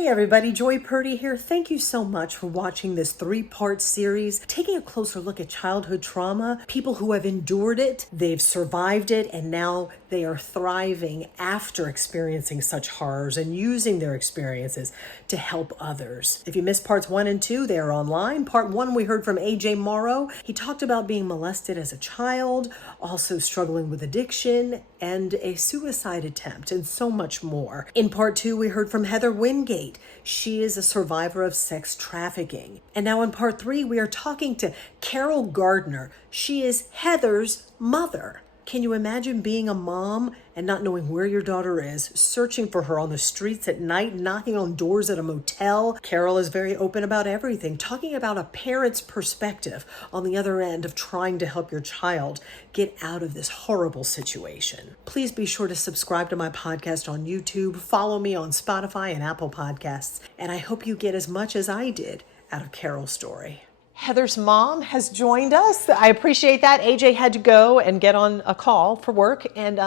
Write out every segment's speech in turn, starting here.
Hey everybody, Joy Purdy here. Thank you so much for watching this 3-part series, taking a closer look at childhood trauma, people who have endured it, they've survived it, and now they are thriving after experiencing such horrors and using their experiences to help others. If you missed parts 1 and 2, they are online. Part 1, we heard from AJ Morrow. He talked about being molested as a child, also struggling with addiction, and a suicide attempt, and so much more. In part 2, we heard from Heather Wingate. She is a survivor of sex trafficking. And now in part 3, we are talking to CAROLE GARDNER. She is Heather's mother. Can you imagine being a mom and not knowing where your daughter is, searching for her on the streets at night, knocking on doors at a motel? CAROLE is very open about everything, talking about a parent's perspective on the other end of trying to help your child get out of this horrible situation. Please be sure to subscribe to my podcast on YouTube, follow me on Spotify and Apple Podcasts, and I hope you get as much as I did out of CAROLE's story. Heather's mom has joined us. I appreciate that. AJ had to go and get on a call for work. And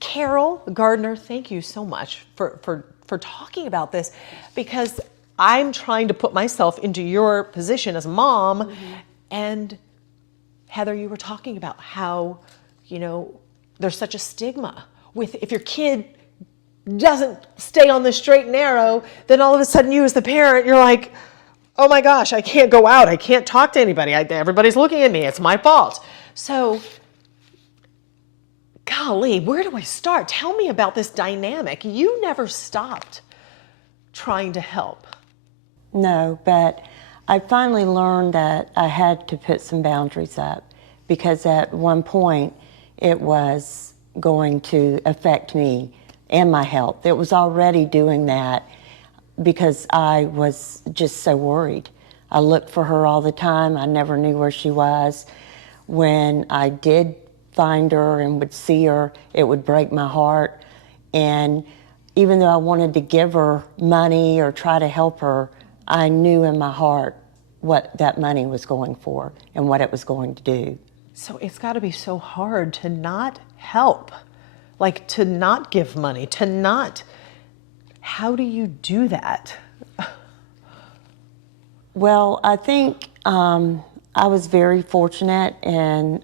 CAROLE GARDNER, thank you so much for talking about this, because I'm trying to put myself into your position as a mom. Mm-hmm. And Heather, you were talking about how, there's such a stigma with if your kid doesn't stay on the straight and narrow, then all of a sudden you as the parent, you're like, oh my gosh, I can't go out. I can't talk to anybody. Everybody's looking at me. It's my fault. So, golly, where do I start? Tell me about this dynamic. You never stopped trying to help. No, but I finally learned that I had to put some boundaries up, because at one point it was going to affect me and my health. It was already doing that, because I was just so worried. I looked for her all the time. I never knew where she was. When I did find her and would see her, it would break my heart. And even though I wanted to give her money or try to help her, I knew in my heart what that money was going for and what it was going to do. So it's got to be so hard to not help, like to not give money, to not... How do you do that? Well, I think I was very fortunate, and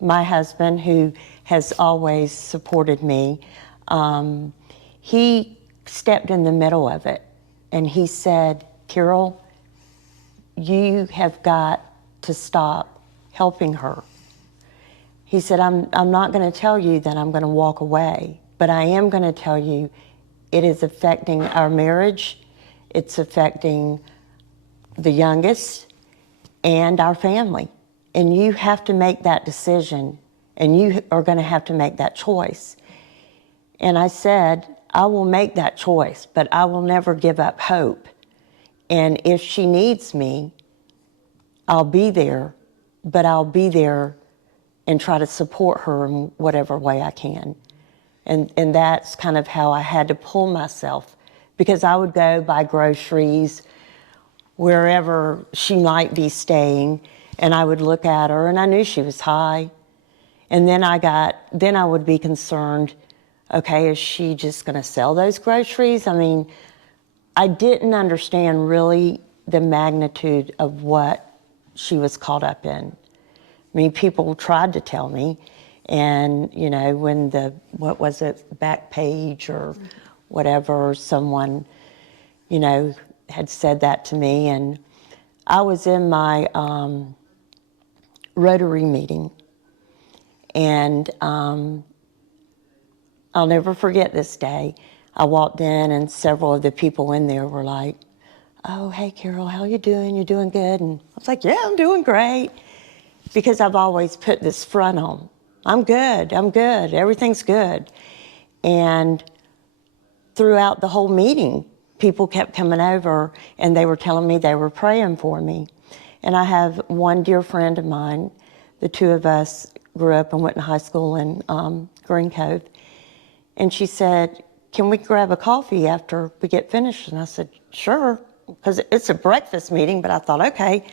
my husband, who has always supported me, he stepped in the middle of it, and he said, "Carol, you have got to stop helping her." He said, I'm not going to tell you that I'm going to walk away, but I am going to tell you it is affecting our marriage, it's affecting the youngest and our family. And you have to make that decision, and you are going to have to make that choice. And I said, I will make that choice, but I will never give up hope. And if she needs me, I'll be there, but I'll be there and try to support her in whatever way I can. And that's kind of how I had to pull myself, because I would go buy groceries wherever she might be staying, and I would look at her, and I knew she was high. And then I would be concerned, okay, is she just going to sell those groceries? I mean, I didn't understand really the magnitude of what she was caught up in. I mean, people tried to tell me. And, when Back Page or whatever, someone, had said that to me. And I was in my Rotary meeting. And I'll never forget this day. I walked in, and several of the people in there were like, "Oh, hey, Carol, how you doing? You doing good?" And I was like, "Yeah, I'm doing great." Because I've always put this front on. I'm good, everything's good. And throughout the whole meeting, people kept coming over, and they were telling me they were praying for me. And I have one dear friend of mine, the two of us grew up and went to high school in Green Cove, and she said, "Can we grab a coffee after we get finished?" And I said, "Sure," because it's a breakfast meeting, but I thought, okay,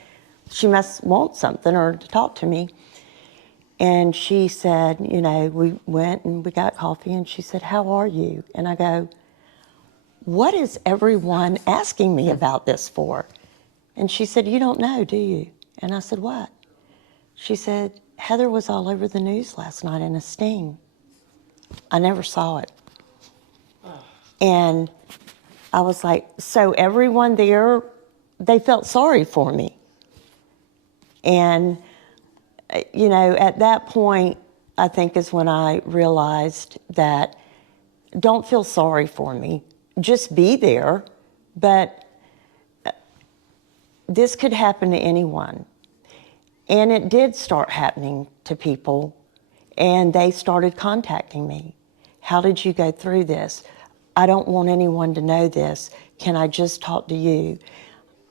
she must want something or to talk to me. And she said, we went and we got coffee, and she said, "How are you?" And I go, what is everyone asking me about this for? And she said, you don't know, do you? And I said, what? She said, Heather was all over the news last night in a sting. I never saw it. And I was like, so everyone there, they felt sorry for me. And, you know, at that point, I think is when I realized that don't feel sorry for me. Just be there. But this could happen to anyone. And it did start happening to people. And they started contacting me. How did you go through this? I don't want anyone to know this. Can I just talk to you?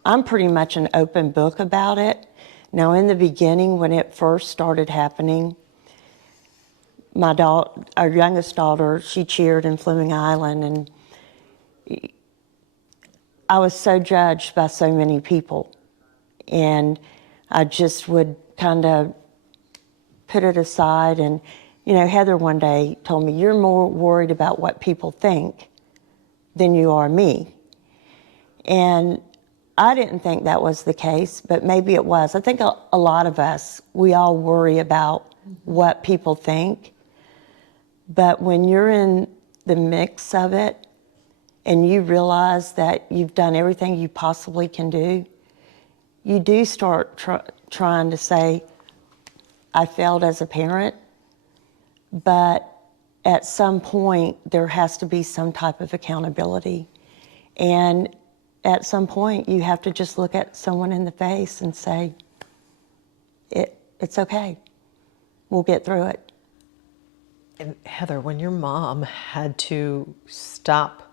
I'm pretty much an open book about it. Now, in the beginning, when it first started happening, our youngest daughter, she cheered in Fleming Island, and I was so judged by so many people. And I just would kind of put it aside. And, you know, Heather one day told me, you're more worried about what people think than you are me. And I didn't think that was the case, but maybe it was. I think a lot of us, we all worry about what people think. But when you're in the mix of it and you realize that you've done everything you possibly can do, you do start trying to say, I failed as a parent, but at some point there has to be some type of accountability. And at some point you have to just look at someone in the face and say, it's okay, we'll get through it. And Heather, when your mom had to stop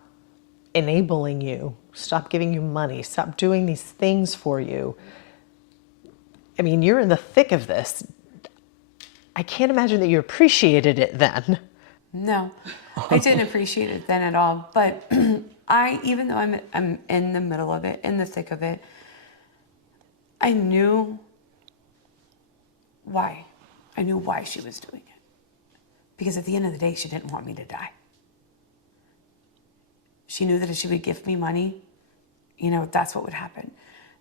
enabling you, stop giving you money, stop doing these things for you, I mean, you're in the thick of this. I can't imagine that you appreciated it then. No, I didn't appreciate it then at all. But even though I'm in the middle of it, in the thick of it, I knew why. I knew why she was doing it. Because at the end of the day, she didn't want me to die. She knew that if she would give me money, you know, that's what would happen.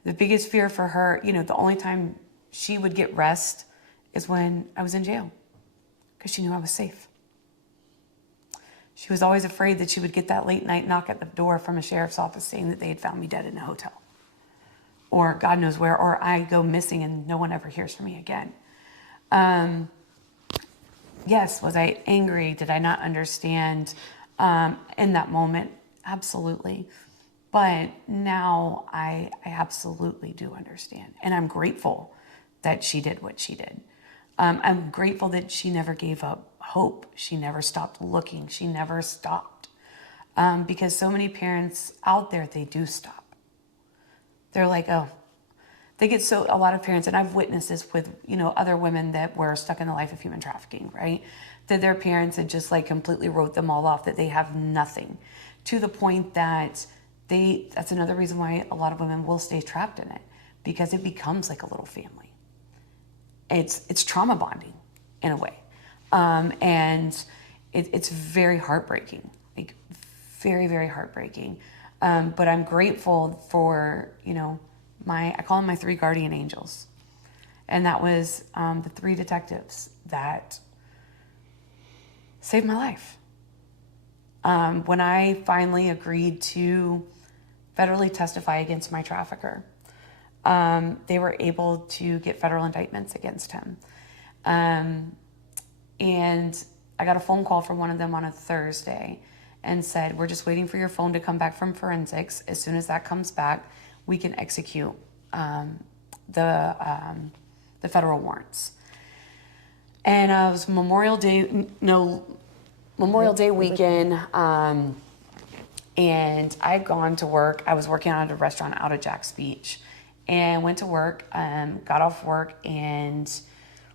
The biggest fear for her, you know, the only time she would get rest is when I was in jail, because she knew I was safe. She was always afraid that she would get that late night knock at the door from a sheriff's office saying that they had found me dead in a hotel, or God knows where, or I go missing and no one ever hears from me again. Yes, was I angry? Did I not understand in that moment? Absolutely. But now I absolutely do understand. And I'm grateful that she did what she did. I'm grateful that she never gave up hope. She never stopped looking. She never stopped. Because so many parents out there, they do stop. They're like, oh, a lot of parents, and I've witnessed this with, you know, other women that were stuck in the life of human trafficking, right? That their parents had just like completely wrote them all off, that they have nothing, to the point that that's another reason why a lot of women will stay trapped in it, because it becomes like a little family. It's trauma bonding in a way. And it's very heartbreaking, like very, very heartbreaking. But I'm grateful for, you know, I call them my 3 guardian angels. And that was the 3 detectives that saved my life. When I finally agreed to federally testify against my trafficker, they were able to get federal indictments against him. And I got a phone call from one of them on a Thursday and said, we're just waiting for your phone to come back from forensics. As soon as that comes back, we can execute the federal warrants. And it was Memorial Day weekend, and I'd gone to work. I was working at a restaurant out of Jack's Beach, and went to work, got off work, and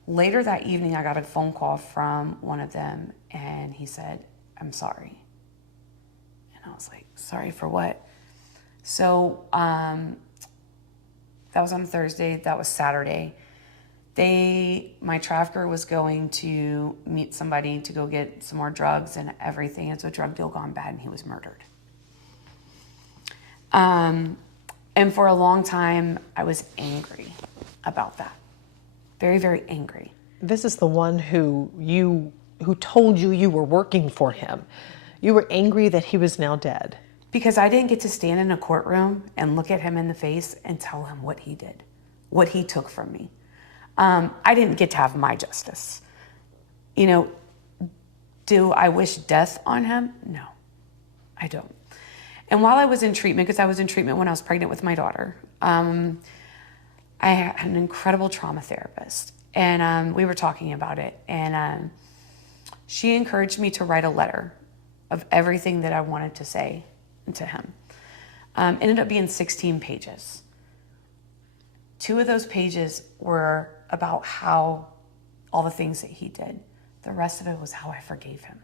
later that evening I got a phone call from one of them, and he said, I'm sorry. And I was like, sorry for what? So that was on a Thursday. That was Saturday. My trafficker was going to meet somebody to go get some more drugs and everything. It's a drug deal gone bad, and he was murdered. And for a long time, I was angry about that. Very, very angry. This is the one who told you you were working for him. You were angry that he was now dead. Because I didn't get to stand in a courtroom and look at him in the face and tell him what he did, what he took from me. I didn't get to have my justice. You know, do I wish death on him? No, I don't. And while I was in treatment, because I was in treatment when I was pregnant with my daughter, I had an incredible trauma therapist, and we were talking about it, and she encouraged me to write a letter of everything that I wanted to say to him. It ended up being 16 pages. 2 of those pages were about how all the things that he did. The rest of it was how I forgave him.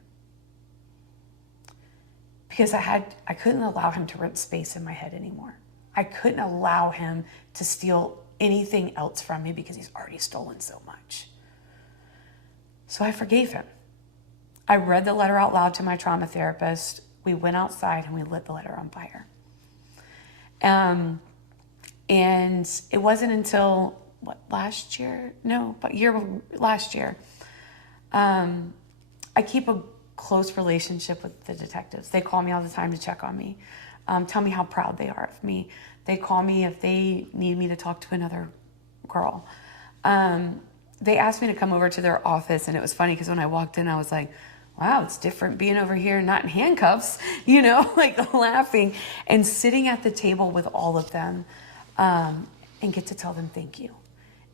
Because I couldn't allow him to rent space in my head anymore. I couldn't allow him to steal anything else from me because he's already stolen so much. So I forgave him. I read the letter out loud to my trauma therapist. We went outside and we lit the letter on fire. And it wasn't until last year. I keep a close relationship with the detectives. They call me all the time to check on me, tell me how proud they are of me. They call me if they need me to talk to another girl. They asked me to come over to their office, and it was funny because when I walked in, I was like, wow, it's different being over here, not in handcuffs, you know, like laughing and sitting at the table with all of them, and get to tell them thank you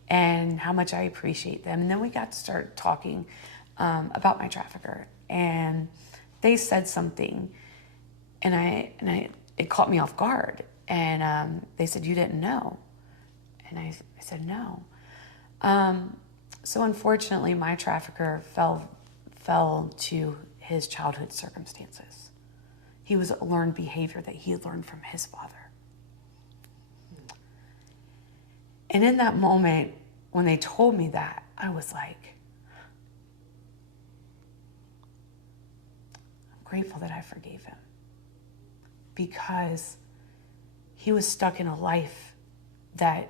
and how much I appreciate them. And then we got to start talking about my trafficker, and they said something, and it caught me off guard. And they said, "You didn't know," and I said, "No." So unfortunately, my trafficker fell to his childhood circumstances. He was a learned behavior that he had learned from his father. And in that moment, when they told me that, I was like, I'm grateful that I forgave him, because he was stuck in a life that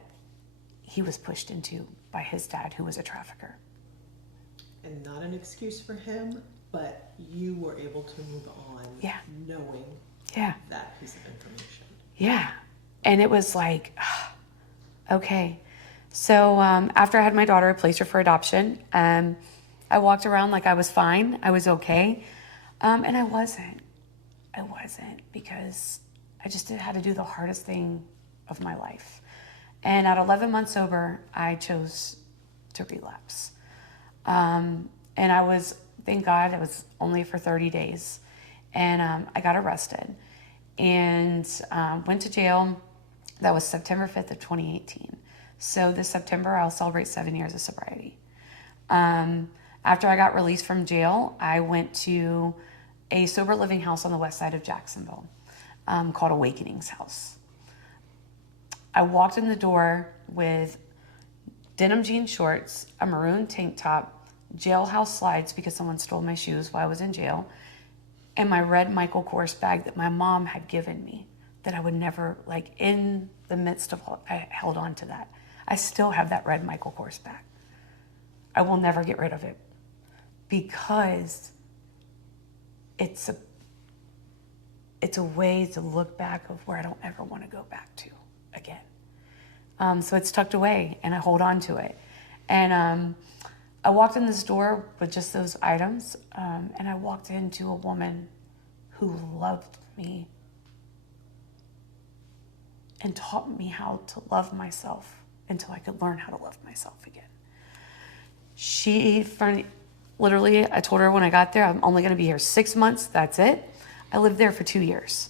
he was pushed into by his dad, who was a trafficker. And not an excuse for him, but you were able to move on, knowing that piece of information. Yeah. And it was like, okay. So after I had my daughter, I placed her for adoption. I walked around like I was fine. I was okay. And I wasn't. Because I just had to do the hardest thing of my life. And at 11 months sober, I chose to relapse. And I was, thank God, it was only for 30 days. And I got arrested and went to jail. That was September 5th of 2018. So this September, I'll celebrate 7 years of sobriety. After I got released from jail, I went to a sober living house on the west side of Jacksonville called Awakenings House. I walked in the door with denim jean shorts, a maroon tank top, jailhouse slides because someone stole my shoes while I was in jail, and my red Michael Kors bag that my mom had given me that I would never, like in the midst of all, I held on to that. I still have that red Michael Kors bag. I will never get rid of it because it's a way to look back of where I don't ever want to go back to again. So it's tucked away and I hold on to it. And I walked in this door with just those items, and I walked into a woman who loved me and taught me how to love myself until I could learn how to love myself again. Literally, I told her when I got there, I'm only going to be here 6 months, that's it. I lived there for 2 years.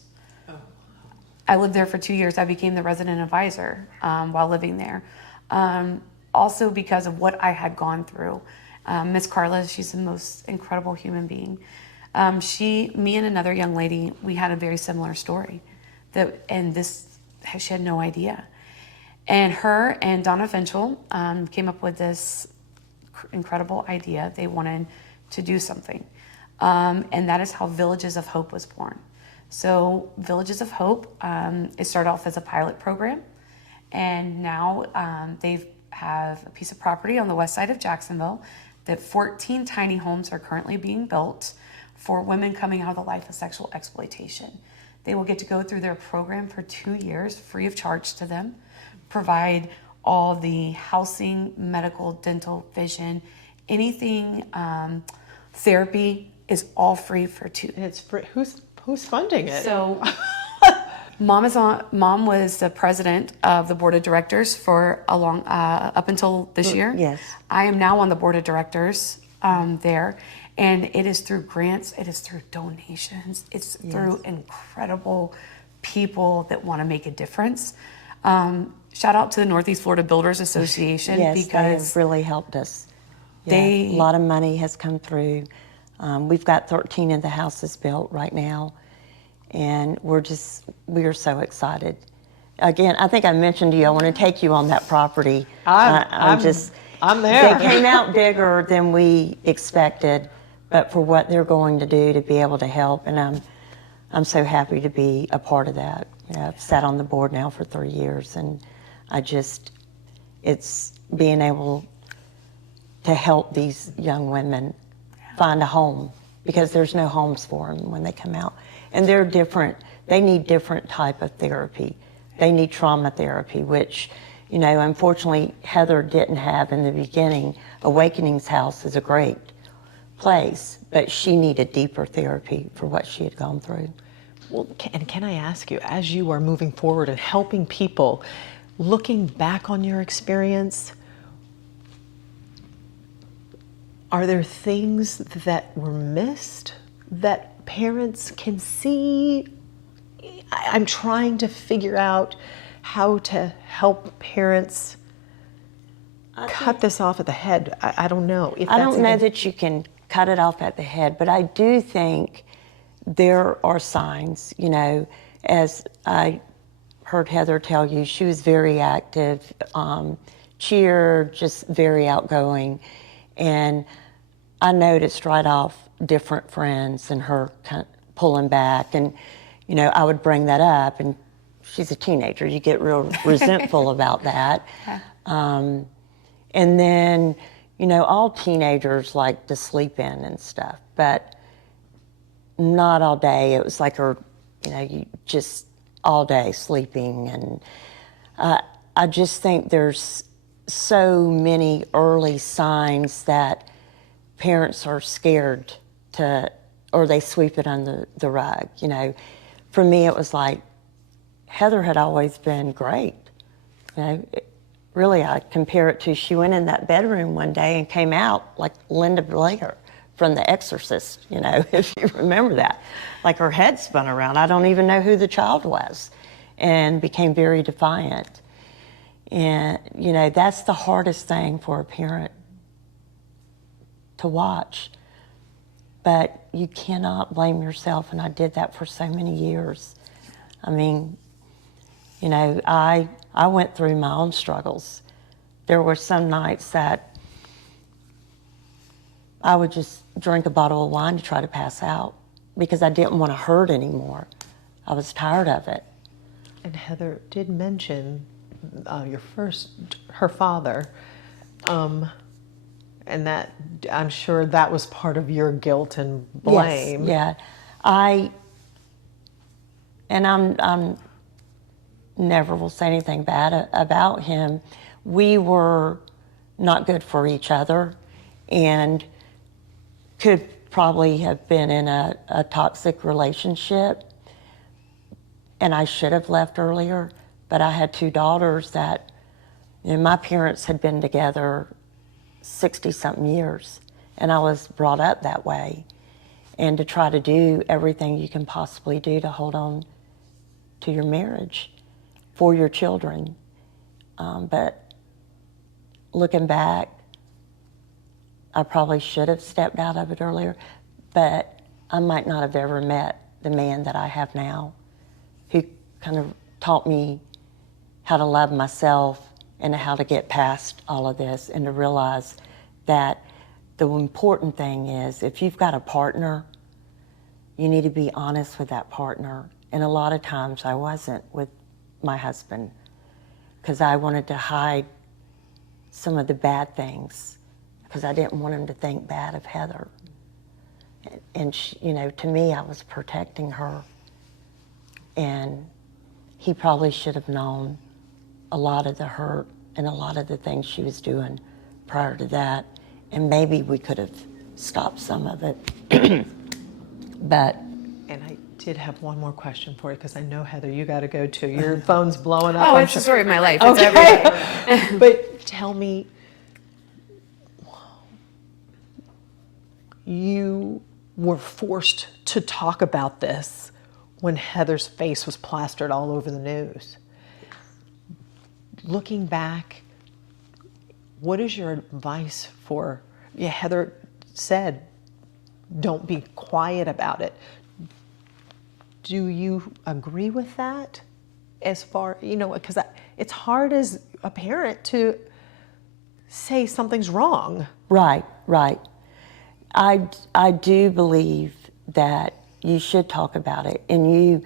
I lived there for 2 years. I became the resident advisor while living there. Also because of what I had gone through. Miss Carla, she's the most incredible human being. Me and another young lady, we had a very similar story. She had no idea. And her and Donna Finchel came up with this incredible idea. They wanted to do something. And that is how Villages of Hope was born. So Villages of Hope, it started off as a pilot program, and now they have a piece of property on the west side of Jacksonville that 14 tiny homes are currently being built for women coming out of the life of sexual exploitation. They will get to go through their program for 2 years, free of charge to them, provide all the housing, medical, dental, vision, anything, therapy is all free for 2. And it's free. Who's funding it? So Mom was the president of the board of directors for up until this year. Yes. I am now on the board of directors there, and it is through grants, it is through donations, it's through incredible people that want to make a difference. Shout out to the Northeast Florida Builders Association. Yes, because they have really helped us. A lot of money has come through. We've got 13 of the houses built right now, and we are so excited. Again, I think I mentioned to you, I want to take you on that property. I'm there. They came out bigger than we expected, but for what they're going to do to be able to help, and I'm so happy to be a part of that. I've sat on the board now for 3 years, and it's being able to help these young women find a home, because there's no homes for them when they come out. And they're different. They need different type of therapy. They need trauma therapy, which, unfortunately, Heather didn't have in the beginning. Awakening's house is a great place, but she needed deeper therapy for what she had gone through. Well, can I ask you, as you are moving forward and helping people, looking back on your experience, are there things that were missed that parents can see? I'm trying to figure out how to help parents cut this off at the head. I don't know. I don't know that you can cut it off at the head, but I do think there are signs, as I heard Heather tell you, she was very active, cheered, just very outgoing. And I noticed right off different friends and her kind of pulling back. And, I would bring that up, and she's a teenager. You get real resentful about that. And then, all teenagers like to sleep in and stuff, but not all day. It was like her, you just all day sleeping. And I just think there's so many early signs that parents are scared or they sweep it under the rug. For me, it was like, Heather had always been great. Really, I compare it to, she went in that bedroom one day and came out like Linda Blair from The Exorcist, if you remember that. Like her head spun around. I don't even know who the child was, and became very defiant. And, that's the hardest thing for a parent to watch. But you cannot blame yourself, and I did that for so many years. I mean, I went through my own struggles. There were some nights that I would just drink a bottle of wine to try to pass out because I didn't want to hurt anymore. I was tired of it. And Heather did mention her father, and that I'm sure that was part of your guilt and blame. Yes, yeah. I'm never will say anything bad about him. We were not good for each other, and could probably have been in a toxic relationship. And I should have left earlier, but I had 2 daughters that, my parents had been together 60-something years, and I was brought up that way. And to try to do everything you can possibly do to hold on to your marriage for your children. But looking back, I probably should have stepped out of it earlier, but I might not have ever met the man that I have now, who kind of taught me how to love myself and how to get past all of this, and to realize that the important thing is, if you've got a partner, you need to be honest with that partner. And a lot of times I wasn't with my husband because I wanted to hide some of the bad things because I didn't want him to think bad of Heather. And she, you know, to me, I was protecting her. And he probably should have known a lot of the hurt and a lot of the things she was doing prior to that. And maybe we could have stopped some of it. But. And I did have one more question for you because I know, Heather, you got to go too. Your phone's blowing up. Oh, I'm it's sure. the story of my life. It's Okay. every day. But tell me, you were forced to talk about this when Heather's face was plastered all over the news. Looking back, what is your advice for, Heather said, don't be quiet about it. Do you agree with that? As far, because it's hard as a parent to say something's wrong. Right. I do believe that you should talk about it. And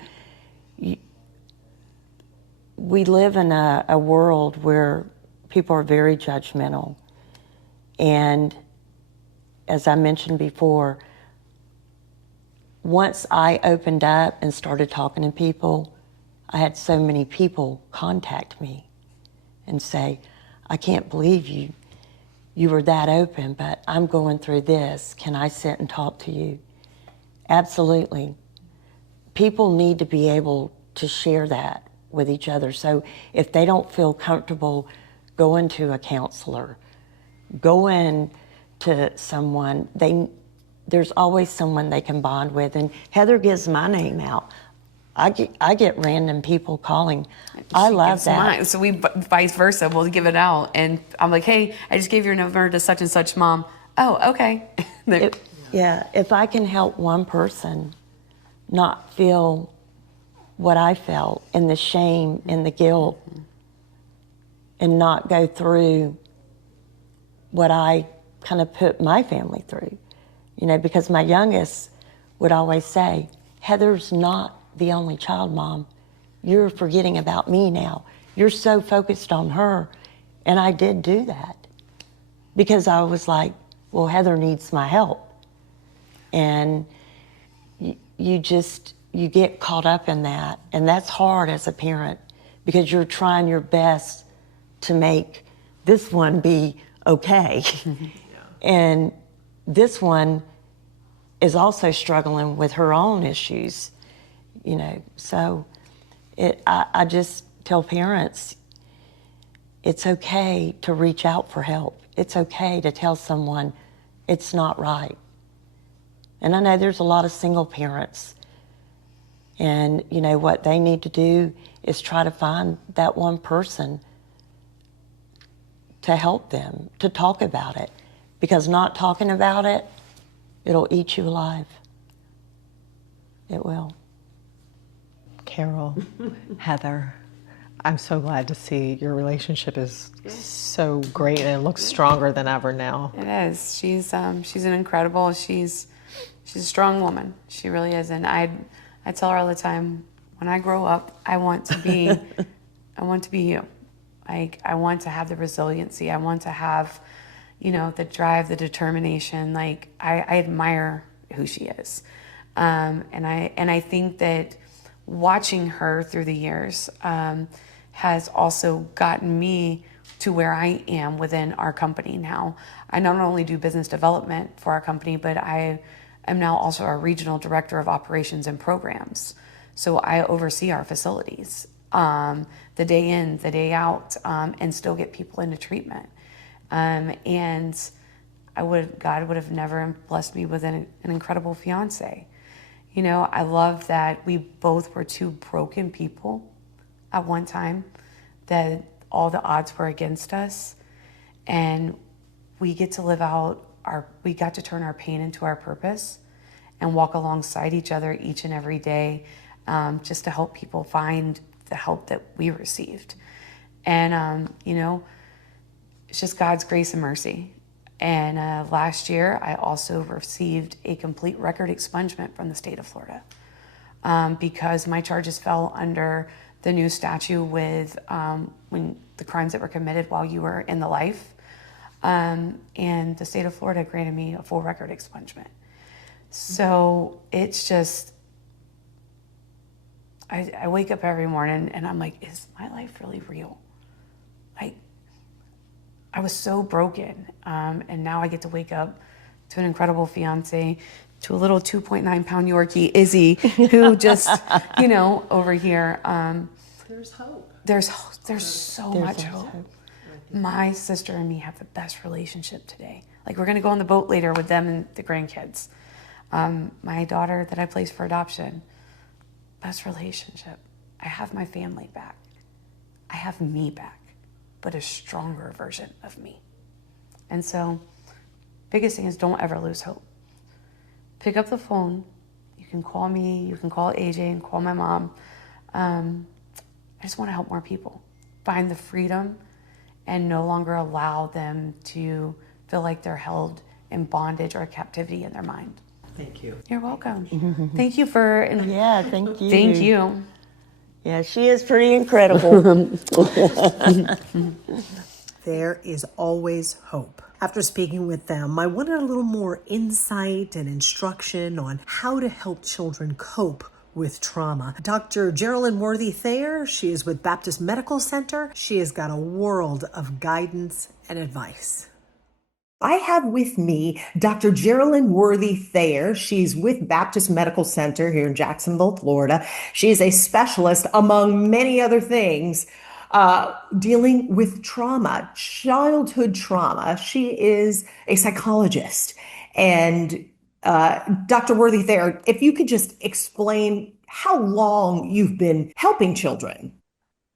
we live in a world where people are very judgmental. And as I mentioned before, once I opened up and started talking to people, I had so many people contact me and say, I can't believe you were that open, but I'm going through this. Can I sit and talk to you? Absolutely. People need to be able to share that with each other. So if they don't feel comfortable going to a counselor, going to someone, there's always someone they can bond with. And Heather gives my name out. I get random people calling. I love that. Mine. So we vice versa. We'll give it out, and I'm like, "Hey, I just gave your number to such and such mom." Oh, okay. If I can help one person not feel what I felt and the shame and the guilt, and not go through what I kind of put my family through, because my youngest would always say, "Heather's not the only child, Mom. You're forgetting about me now. You're so focused on her." And I did do that because I was like, well, Heather needs my help. And you get caught up in that. And that's hard as a parent because you're trying your best to make this one be okay. And this one is also struggling with her own issues. So I just tell parents, it's okay to reach out for help. It's okay to tell someone it's not right. And I know there's a lot of single parents, and what they need to do is try to find that one person to help them, to talk about it, because not talking about it, it'll eat you alive. It will. Carol, Heather, I'm so glad to see your relationship is so great and it looks stronger than ever now. It is. She's an incredible. She's a strong woman. She really is. And I tell her all the time, when I grow up, I want to be you. Like, I want to have the resiliency. I want to have, the drive, the determination. Like, I admire who she is. And I think that watching her through the years has also gotten me to where I am within our company now. I not only do business development for our company, but I am now also our regional director of operations and programs. So I oversee our facilities, the day in, the day out, and still get people into treatment. And God would have never blessed me with an incredible fiance. I love that we both were two broken people at one time, that all the odds were against us. And we get to live out we got to turn our pain into our purpose and walk alongside each other each and every day, just to help people find the help that we received. And, it's just God's grace and mercy. And last year, I also received a complete record expungement from the state of Florida because my charges fell under the new statute with when the crimes that were committed while you were in the life. And the state of Florida granted me a full record expungement. So it's just, I wake up every morning and I'm like, is my life really real? I was so broken. And now I get to wake up to an incredible fiance, to a little 2.9 pound Yorkie, Izzy, who just, over here. There's hope. There's so much hope. My sister and me have the best relationship today. Like, we're going to go on the boat later with them and the grandkids. My daughter that I placed for adoption, best relationship. I have my family back. I have me back, but a stronger version of me. And so, biggest thing is don't ever lose hope. Pick up the phone. You can call me, you can call AJ and call my mom. I just want to help more people find the freedom and no longer allow them to feel like they're held in bondage or captivity in their mind. Thank you. You're welcome. Thank you for... Yeah, thank you. Thank you. Yeah, she is pretty incredible. There is always hope. After speaking with them, I wanted a little more insight and instruction on how to help children cope with trauma. Dr. GERILYN WORTHY-THAYER, she is with Baptist Medical Center. She has got a world of guidance and advice. I have with me Dr. GERILYN WORTHY-THAYER. She's with Baptist Medical Center here in Jacksonville, Florida. She is a specialist, among many other things, dealing with trauma, childhood trauma. She is a psychologist. And Dr. Worthy-Thayer, if you could just explain how long you've been helping children.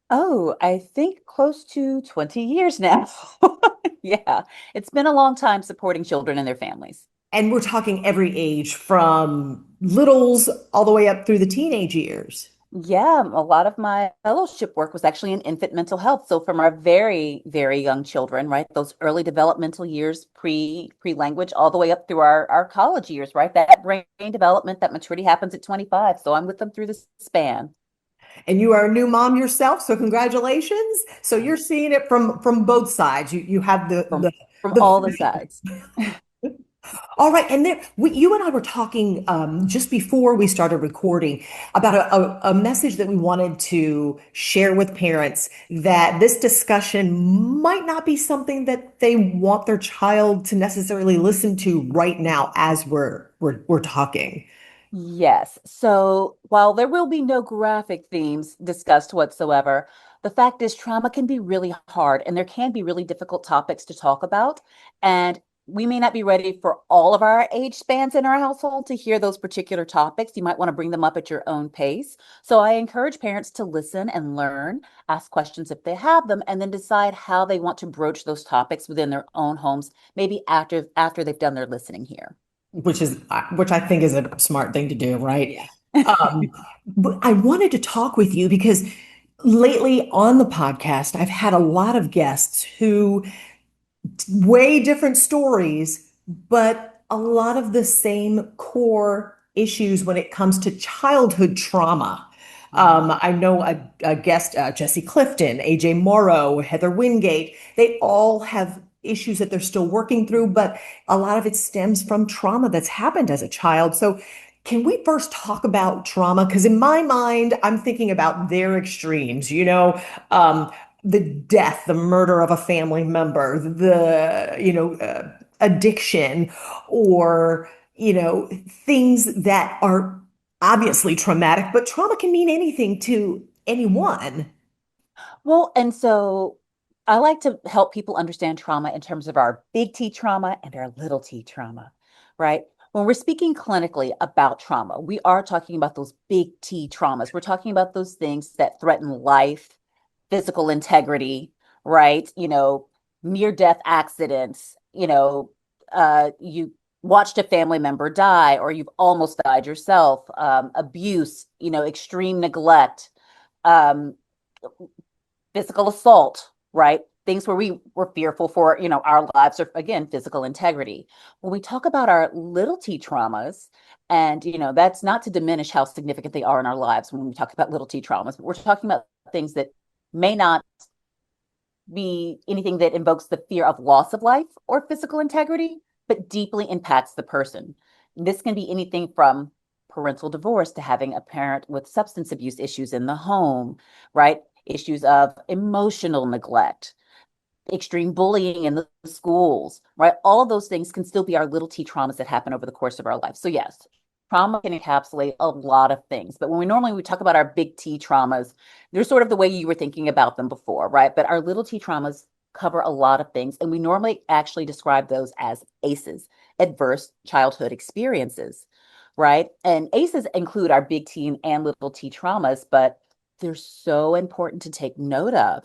Oh, I think close to 20 years now. Yeah, it's been a long time supporting children and their families. And we're talking every age from littles all the way up through the teenage years. Yeah, a lot of my fellowship work was actually in infant mental health. So from our very, very young children, right? Those early developmental years, pre-language, all the way up through our college years, right? That brain development, that maturity happens at 25. So I'm with them through the span. And you are a new mom yourself, so congratulations. So you're seeing it from both sides. You have From all the sides. All right, and you and I were talking just before we started recording about a message that we wanted to share with parents, that this discussion might not be something that they want their child to necessarily listen to right now as we're talking. Yes. So while there will be no graphic themes discussed whatsoever, the fact is trauma can be really hard and there can be really difficult topics to talk about. And we may not be ready for all of our age spans in our household to hear those particular topics. You might want to bring them up at your own pace. So I encourage parents to listen and learn, ask questions if they have them, and then decide how they want to broach those topics within their own homes, maybe after they've done their listening here. Which I think is a smart thing to do, right? Yeah. But I wanted to talk with you because lately on the podcast, I've had a lot of guests who way different stories, but a lot of the same core issues when it comes to childhood trauma. I know a guest, Jesse Clifton, AJ Morrow, Heather Wingate, they all have issues that they're still working through, but a lot of it stems from trauma that's happened as a child. So can we first talk about trauma? Because in my mind, I'm thinking about their extremes, the death, the murder of a family member, addiction, or, things that are obviously traumatic, but trauma can mean anything to anyone. Well, and so I like to help people understand trauma in terms of our big T trauma and our little t trauma, right? When we're speaking clinically about trauma, we are talking about those big T traumas. We're talking about those things that threaten life, physical integrity, right? Near death accidents, you watched a family member die, or you've almost died yourself, abuse, extreme neglect, physical assault, right? things where we were fearful for, our lives, or again, physical integrity. When we talk about our little t traumas, and that's not to diminish how significant they are in our lives when we talk about little t traumas, but we're talking about things that may not be anything that invokes the fear of loss of life or physical integrity, but deeply impacts the person. This can be anything from parental divorce to having a parent with substance abuse issues in the home, right? Issues of emotional neglect, extreme bullying in the schools, right? All of those things can still be our little t traumas that happen over the course of our life. So yes, trauma can encapsulate a lot of things. But when we talk about our big T traumas, they're sort of the way you were thinking about them before, right? But our little T traumas cover a lot of things. And we normally actually describe those as ACEs, adverse childhood experiences, right? And ACEs include our big T and little T traumas, but they're so important to take note of,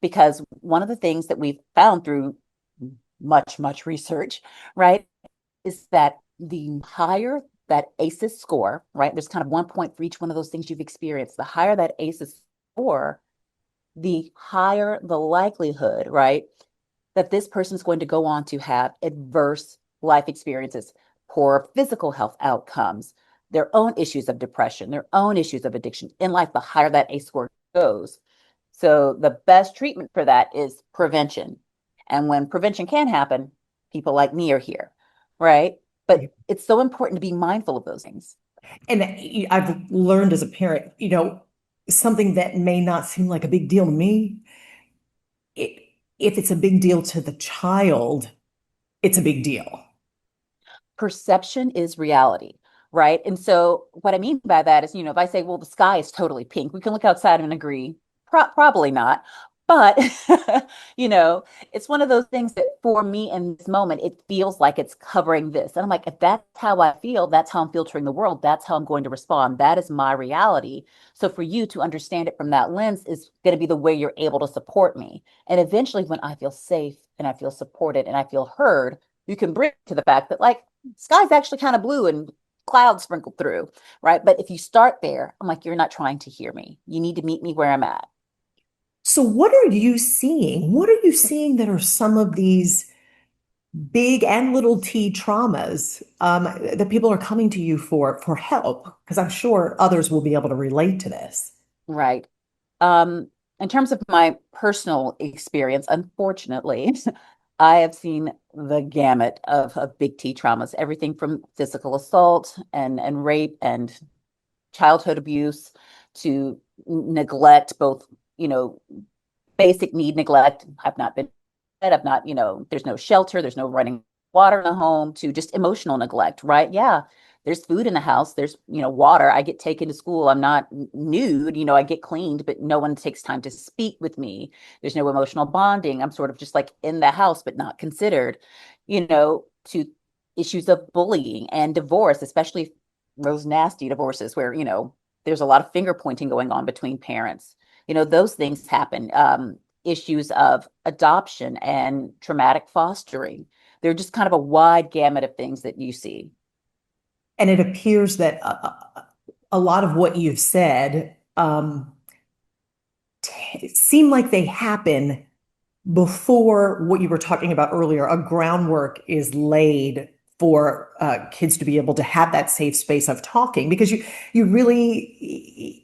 because one of the things that we've found through much research, right, is that the higher that ACEs score, right, there's kind of 1 point for each one of those things you've experienced. The higher that ACEs score, the higher the likelihood, right, that this person's going to go on to have adverse life experiences, poor physical health outcomes, their own issues of depression, their own issues of addiction in life. The higher that ACE score goes. So the best treatment for that is prevention. And when prevention can happen, people like me are here, right? But it's so important to be mindful of those things. And I've learned as a parent, something that may not seem like a big deal to me, if it's a big deal to the child, it's a big deal. Perception is reality, right? And so what I mean by that is, if I say, well, the sky is totally pink, we can look outside and agree, probably not. But, it's one of those things that for me in this moment, it feels like it's covering this. And I'm like, if that's how I feel, that's how I'm filtering the world. That's how I'm going to respond. That is my reality. So for you to understand it from that lens is going to be the way you're able to support me. And eventually, when I feel safe and I feel supported and I feel heard, you can bring to the fact that, like, sky's actually kind of blue and clouds sprinkled through, right? But if you start there, I'm like, you're not trying to hear me. You need to meet me where I'm at. So what are you seeing? What are you seeing that are some of these big and little t traumas that people are coming to you for help? Because I'm sure others will be able to relate to this. Right. In terms of my personal experience, unfortunately, I have seen the gamut of big T traumas, everything from physical assault and rape and childhood abuse to neglect, both, basic need neglect. I've not been fed, I've not, there's no shelter, there's no running water in the home, to just emotional neglect, right? Yeah. There's food in the house, there's, water. I get taken to school. I'm not nude, I get cleaned, but no one takes time to speak with me. There's no emotional bonding. I'm sort of just like in the house, but not considered, to issues of bullying and divorce, especially those nasty divorces where, there's a lot of finger pointing going on between parents. Those things happen. Issues of adoption and traumatic fostering. They're just kind of a wide gamut of things that you see. And it appears that a lot of what you've said seem like they happen before what you were talking about earlier. A groundwork is laid for kids to be able to have that safe space of talking, because you really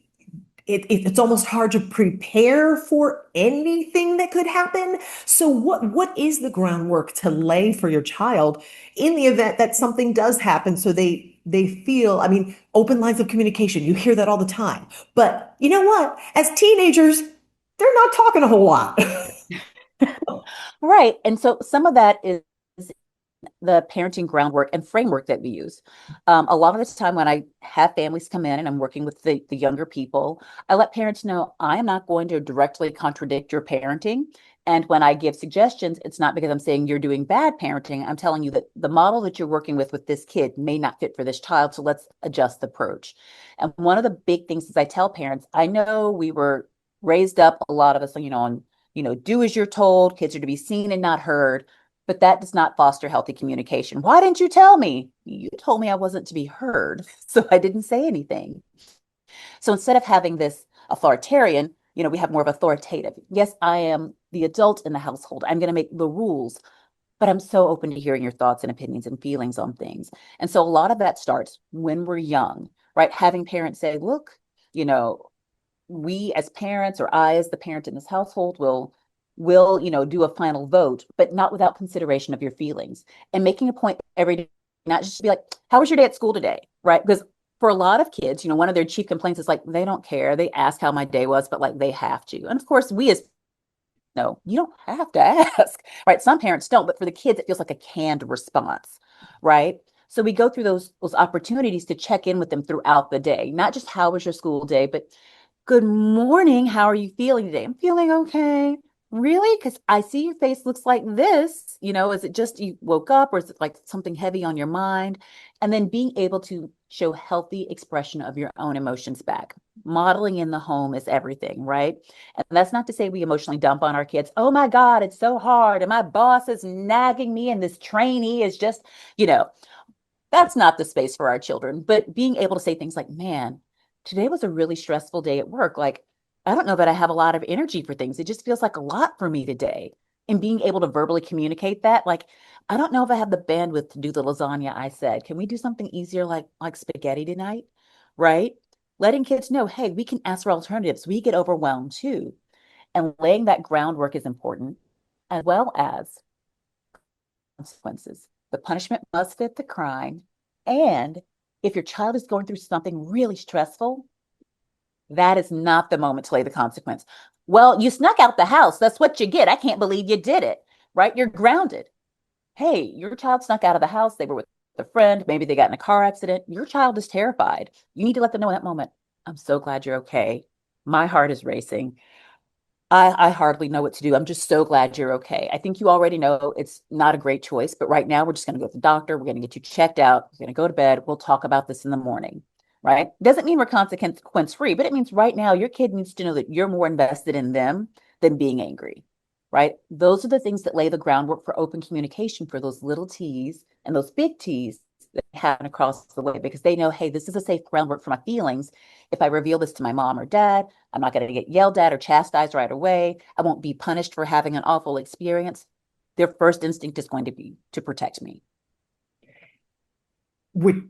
it's almost hard to prepare for anything that could happen. So what is the groundwork to lay for your child in the event that something does happen, so they feel, I mean, open lines of communication, you hear that all the time. But you know what? As teenagers, they're not talking a whole lot. Right. And so some of that is the parenting groundwork and framework that we use. A lot of the time when I have families come in and I'm working with the younger people, I let parents know I am not going to directly contradict your parenting. And when I give suggestions, it's not because I'm saying you're doing bad parenting. I'm telling you that the model that you're working with this kid may not fit for this child. So let's adjust the approach. And one of the big things is I tell parents, I know we were raised up, a lot of us, on, do as you're told, kids are to be seen and not heard. But that does not foster healthy communication. Why didn't you tell me? You told me I wasn't to be heard, so I didn't say anything. So instead of having this authoritarian, we have more of authoritative. Yes, I am the adult in the household. I'm going to make the rules, but I'm so open to hearing your thoughts and opinions and feelings on things. And so a lot of that starts when we're young, right? Having parents say, look, you know, we as parents, or I as the parent in this household, will do a final vote, but not without consideration of your feelings, and making a point every day, not just to be like, how was your day at school today, right? Because for a lot of kids, one of their chief complaints is like, they don't care, they ask how my day was, but like they have to. And of course, we as no, you don't have to ask, right? Some parents don't, but for the kids, it feels like a canned response, right? So we go through those opportunities to check in with them throughout the day, not just how was your school day, but good morning, how are you feeling today? I'm feeling okay. Really? Because I see your face looks like this. Is it just you woke up, or is it like something heavy on your mind? And then being able to show healthy expression of your own emotions back. Modeling in the home is everything, right? And that's not to say we emotionally dump on our kids. Oh my God, it's so hard. And my boss is nagging me, and this trainee is just, you know, that's not the space for our children. But being able to say things like, man, today was a really stressful day at work. Like, I don't know that I have a lot of energy for things. It just feels like a lot for me today. And being able to verbally communicate that, like, I don't know if I have the bandwidth to do the lasagna I said. Can we do something easier like spaghetti tonight? Right? Letting kids know, hey, we can ask for alternatives. We get overwhelmed too. And laying that groundwork is important, as well as consequences. The punishment must fit the crime. And if your child is going through something really stressful, that is not the moment to lay the consequence. Well, you snuck out the house. That's what you get. I can't believe you did it, right? You're grounded. Hey, your child snuck out of the house. They were with a friend. Maybe they got in a car accident. Your child is terrified. You need to let them know in that moment, I'm so glad you're okay. My heart is racing. I hardly know what to do. I'm just so glad you're okay. I think you already know it's not a great choice, but right now we're just going to go to the doctor. We're going to get you checked out. We're going to go to bed. We'll talk about this in the morning, right? Doesn't mean we're consequence free, but it means right now your kid needs to know that you're more invested in them than being angry, right? Those are the things that lay the groundwork for open communication for those little T's and those big T's that happen across the way, because they know, hey, this is a safe groundwork for my feelings. If I reveal this to my mom or dad, I'm not going to get yelled at or chastised right away. I won't be punished for having an awful experience. Their first instinct is going to be to protect me.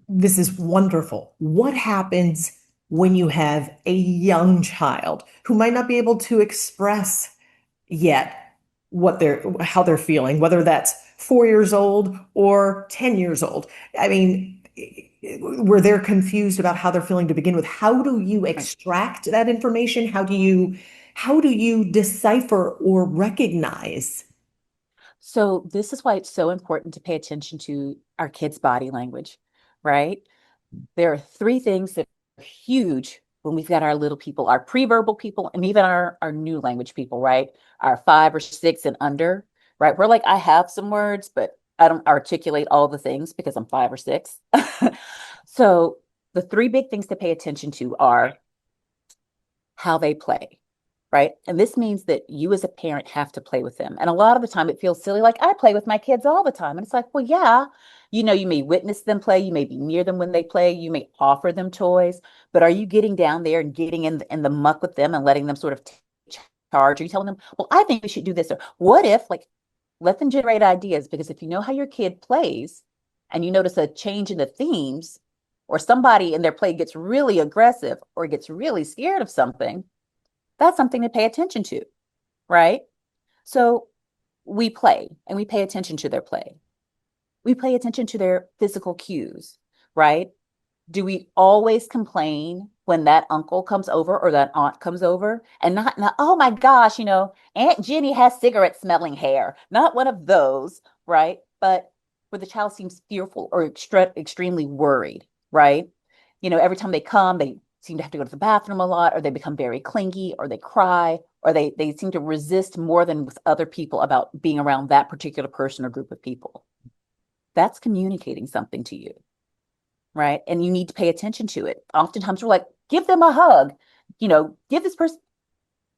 This is wonderful. What happens when you have a young child who might not be able to express yet how they're feeling, whether that's 4 years old or 10 years old? I mean, where they're confused about how they're feeling to begin with. How do you extract that information? How do you decipher or recognize? So this is why it's so important to pay attention to our kids' body language, right? There are three things that are huge when we've got our little people, our pre-verbal people, and even our new language people, right? Our 5 or 6 and under, right? We're like, I have some words, but I don't articulate all the things because I'm 5 or 6. So the three big things to pay attention to are how they play, right? And this means that you as a parent have to play with them. And a lot of the time it feels silly, like I play with my kids all the time. And it's like, well, yeah, you may witness them play, you may be near them when they play, you may offer them toys, but are you getting down there and getting in the muck with them and letting them sort of take charge? Are you telling them, well, I think we should do this? Or what if, like, let them generate ideas? Because if you know how your kid plays and you notice a change in the themes, or somebody in their play gets really aggressive or gets really scared of something, that's something to pay attention to, right? So we play and we pay attention to their play. We pay attention to their physical cues, right? Do we always complain when that uncle comes over or that aunt comes over, and not, oh my gosh, Aunt Jenny has cigarette smelling hair? Not one of those, right? But where the child seems fearful or extremely worried, right? Every time they come, they seem to have to go to the bathroom a lot, or they become very clingy, or they cry, or they seem to resist more than with other people about being around that particular person or group of people. That's communicating something to you, right? And you need to pay attention to it. Oftentimes we're like, give them a hug, give this person.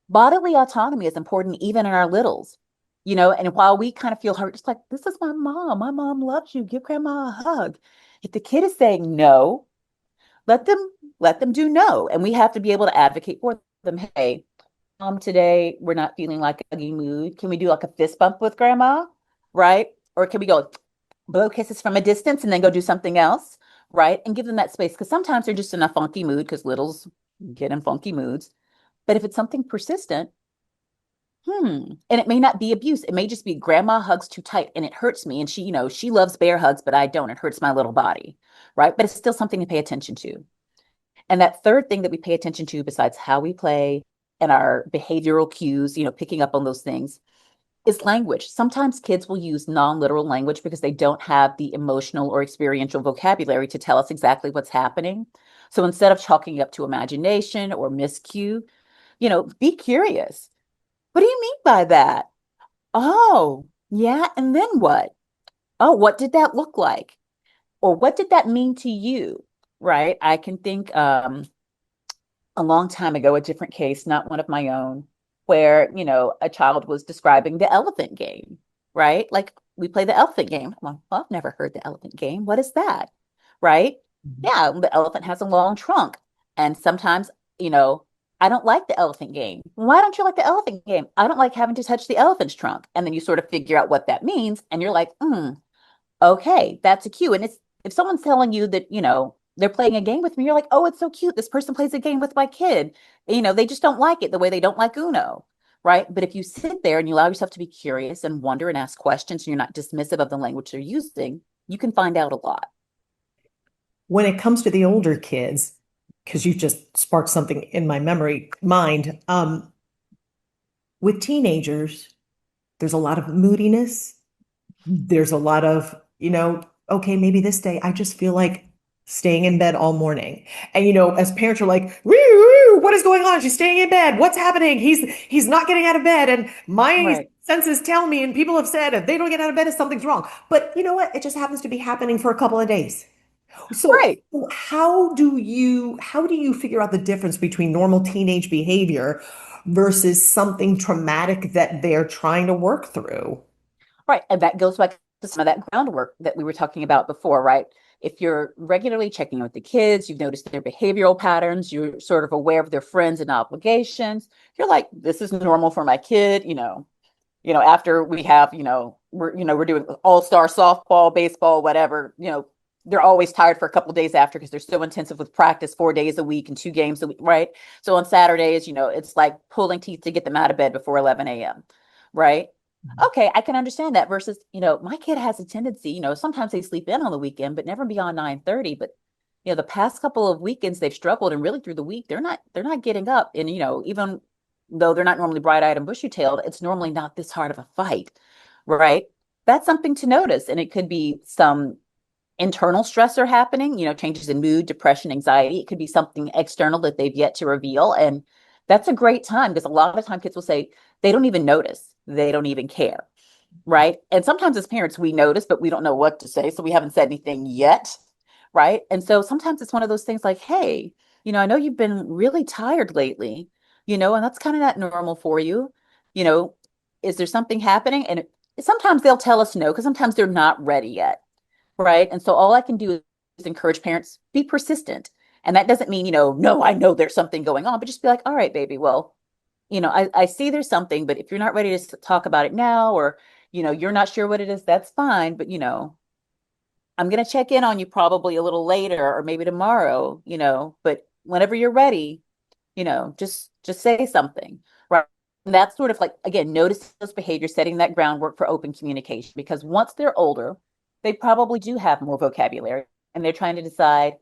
Bodily autonomy is important even in our littles, and while we kind of feel hurt, it's like, this is my mom. My mom loves you. Give grandma a hug. If the kid is saying no, let them do no. And we have to be able to advocate for them. Hey, today we're not feeling like a good mood. Can we do like a fist bump with grandma? Right? Or can we go blow kisses from a distance and then go do something else? Right? And give them that space. Because sometimes they're just in a funky mood because littles get in funky moods. But if it's something persistent, and it may not be abuse. It may just be grandma hugs too tight and it hurts me. And she loves bear hugs, but I don't. It hurts my little body. Right. But it's still something to pay attention to. And that third thing that we pay attention to, besides how we play and our behavioral cues, picking up on those things, is language. Sometimes kids will use non-literal language because they don't have the emotional or experiential vocabulary to tell us exactly what's happening. So instead of chalking up to imagination or miscue, be curious. What do you mean by that? Oh, yeah. And then what? Oh, what did that look like? Or what did that mean to you? Right? I can think a long time ago, a different case, not one of my own, where, a child was describing the elephant game, right? Like we play the elephant game. Well, I've never heard the elephant game. What is that? Right? Yeah, the elephant has a long trunk. And sometimes, I don't like the elephant game. Why don't you like the elephant game? I don't like having to touch the elephant's trunk. And then you sort of figure out what that means. And you're like, okay, that's a cue. And it's if someone's telling you that, they're playing a game with me, you're like, oh, it's so cute. This person plays a game with my kid. They just don't like it the way they don't like Uno. Right. But if you sit there and you allow yourself to be curious and wonder and ask questions, and you're not dismissive of the language they're using, you can find out a lot. When it comes to the older kids, because you just sparked something in my mind, with teenagers, there's a lot of moodiness. There's a lot of, okay, maybe this day I just feel like staying in bed all morning. And, as parents are like, woo, woo, what is going on? She's staying in bed. What's happening? He's not getting out of bed. And my Right. senses tell me, and people have said, if they don't get out of bed, something's wrong. But you know what? It just happens to be happening for a couple of days. So Right. how do you figure out the difference between normal teenage behavior versus something traumatic that they're trying to work through? Right. And that goes back to some of that groundwork that we were talking about before, right? If you're regularly checking in with the kids, you've noticed their behavioral patterns, you're sort of aware of their friends and obligations, you're like, this is normal for my kid, after we have, we're doing all-star softball, baseball, whatever, they're always tired for a couple of days after because they're so intensive with practice 4 days a week and 2 games a week, right? So on Saturdays, it's like pulling teeth to get them out of bed before 11 a.m., right? Okay, I can understand that versus, my kid has a tendency, sometimes they sleep in on the weekend, but never beyond 9:30. But, the past couple of weekends they've struggled and really through the week, they're not getting up. And, even though they're not normally bright-eyed and bushy-tailed, it's normally not this hard of a fight, right? That's something to notice. And it could be some internal stressor happening, changes in mood, depression, anxiety. It could be something external that they've yet to reveal. And that's a great time because a lot of the time kids will say they don't even notice. They don't even care. Right. And sometimes as parents, we notice, but we don't know what to say. So we haven't said anything yet. Right. And so sometimes it's one of those things like, hey, I know you've been really tired lately, and that's kind of not normal for you. You know, is there something happening? And sometimes they'll tell us no, because sometimes they're not ready yet. Right. And so all I can do is encourage parents, be persistent. And that doesn't mean, no, I know there's something going on, but just be like, all right, baby, well, I see there's something, but if you're not ready to talk about it now, or, you're not sure what it is, that's fine. But, I'm going to check in on you probably a little later or maybe tomorrow, but whenever you're ready, just say something. Right. And that's sort of like, again, notice those behaviors, setting that groundwork for open communication, because once they're older, they probably do have more vocabulary and they're trying to decide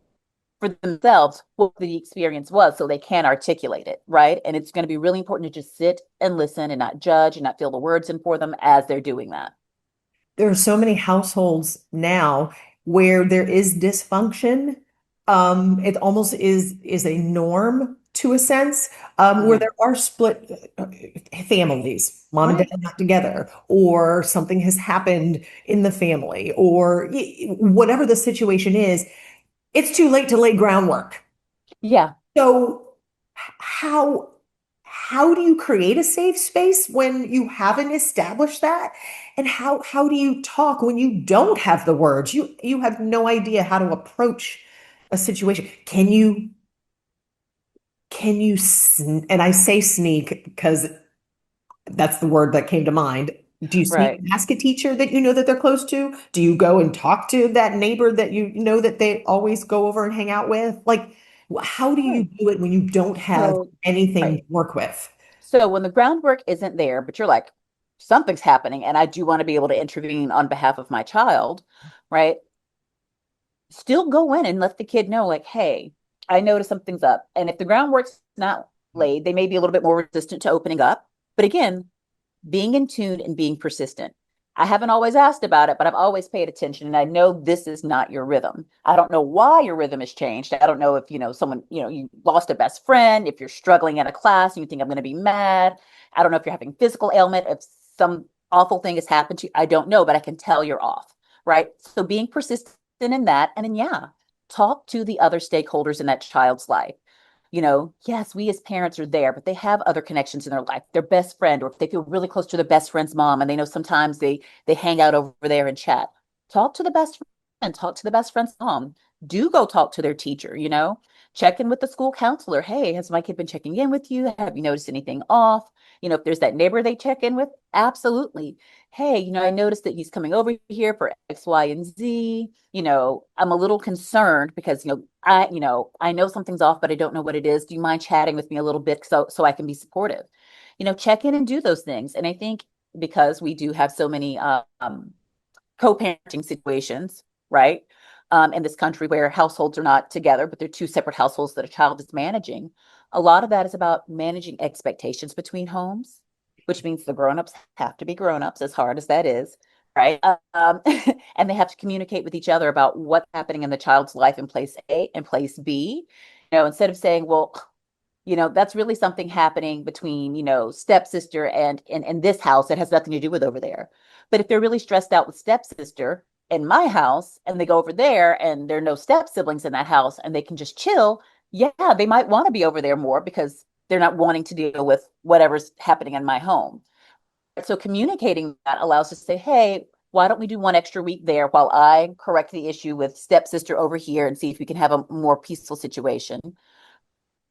for themselves what the experience was so they can articulate it, right? And it's going to be really important to just sit and listen and not judge and not fill the words in for them as they're doing that. There are so many households now where there is dysfunction. It almost is a norm to a sense, where there are split families, mom and dad Right. are not together, or something has happened in the family, or whatever the situation is. It's too late to lay groundwork. Yeah. So how how do you create a safe space when you haven't established that? And how do you talk when you don't have the words? You have no idea how to approach a situation. Can you can you, and I say sneak because that's the word that came to mind. Do you sneak Right. and ask a teacher that you know that they're close to? Do you go and talk to that neighbor that you know that they always go over and hang out with? Like, how do you Right. do it when you don't have So, anything to right. work with? So when the groundwork isn't there, but you're like, something's happening, and I do want to be able to intervene on behalf of my child, right? Still go in and let the kid know, like, hey, I noticed something's up. And if the groundwork's not laid, they may be a little bit more resistant to opening up. But again, being in tune and being persistent. I haven't always asked about it, but I've always paid attention, and I know this is not your rhythm. I don't know why your rhythm has changed. I don't know if, someone, you lost a best friend, if you're struggling in a class and you think I'm going to be mad. I don't know if you're having physical ailment, if some awful thing has happened to you. I don't know, but I can tell you're off, right? So being persistent in that, and then, yeah, talk to the other stakeholders in that child's life. Yes, we as parents are there, but they have other connections in their life, their best friend, or if they feel really close to their best friend's mom, and they know sometimes they hang out over there and chat. Talk to the best friend, talk to the best friend's mom. Do go talk to their teacher. Check in with the school counselor. Hey, has my kid been checking in with you? Have you noticed anything off? If there's that neighbor they check in with, absolutely. Hey, I noticed that he's coming over here for X, Y, and Z. I'm a little concerned because, I know something's off, but I don't know what it is. Do you mind chatting with me a little bit so I can be supportive? Check in and do those things. And I think because we do have so many co-parenting situations, right? In this country where households are not together, but they're two separate households that a child is managing. A lot of that is about managing expectations between homes, which means the grown-ups have to be grown-ups, as hard as that is, right? And they have to communicate with each other about what's happening in the child's life in place A and place B. Instead of saying, well, that's really something happening between, stepsister and this house that has nothing to do with over there. But if they're really stressed out with stepsister in my house and they go over there and there are no step siblings in that house and they can just chill, yeah, they might want to be over there more because they're not wanting to deal with whatever's happening in my home. So communicating that allows us to say, hey, why don't we do one extra week there while I correct the issue with stepsister over here and see if we can have a more peaceful situation,